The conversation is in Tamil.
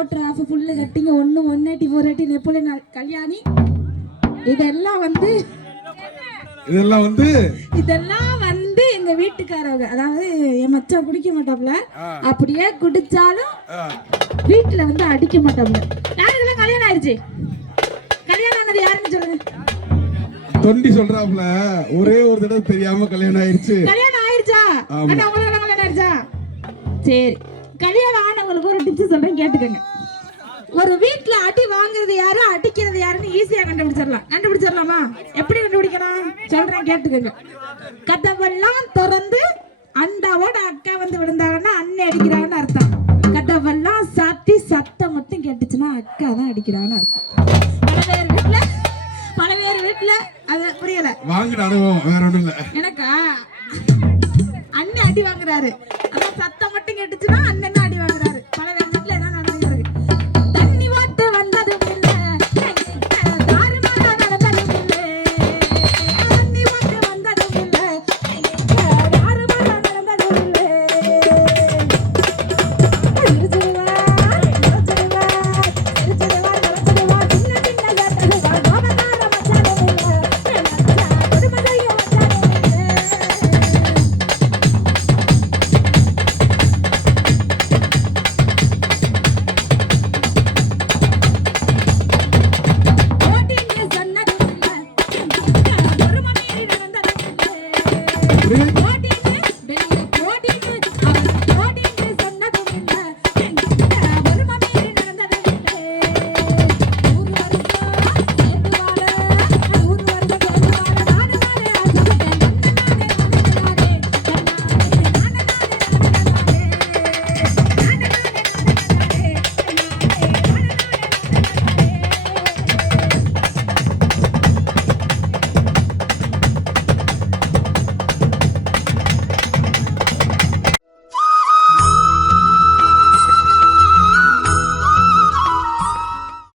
மோட்டர் ஆஃப் புல்லு கட்டிங்க 1 180 480 நெப்போலியன் கல்யாணி இதெல்லாம் வந்து எங்க வீட்டுக்காரவங்க, அதாவது என் மச்சான் குடிக்க மாட்டாப்ல, அப்படியே குடிச்சாலும் வீட்டுல வந்து அடிக்க மாட்டாப்ல. யாருக்கெல்லாம் கல்யாணம் ஆயிடுச்சு? கல்யாணம் ஆனது யாருன்னு சொல்லுங்க. தொண்டி சொல்றாப்ல ஒரே ஒரு தடவை தெரியாம கல்யாணம் ஆயிடுச்சு. கல்யாணம் ஆயிடுச்சா? அண்ணா உங்களுக்கு கல்யாணம் ஆயிடுச்சா? சரி, கல்யாணம் ஆனவங்களுக்கு ஒரு டிப்ஸ் சொல்றேன், கேட்டுக்கங்க. ஒரு வீட்டுல அடி வாங்குறது யாரு, அடிக்கிறது யாருன்னு ஈஸியா கண்டுபிடிச்சிடலாமா? எப்படி கண்டுபிடிக்கலாம் சொல்றேன், கேட்டுக்கங்க. கதவெல்லாம் திறந்து அண்டாவோட அக்கா வந்து விழுந்தாங்கன்னா அண்ணன் அடிக்கிறான்னு அர்த்தம். கதவெல்லாம் சாத்தி சத்தம் மட்டும் கேட்டுச்சுன்னா அக்கா தான் அடிக்கிறான்னு அர்த்தம். பல பேர் வீட்டுல அது புரியல. வாங்குற அனுபவம் வேற ஒண்ணும் இல்ல எனக்கா. அண்ணன் அடி வாங்குறாரு, அதான் சத்தம் மட்டும் கேட்டுச்சுன்னா அண்ணன்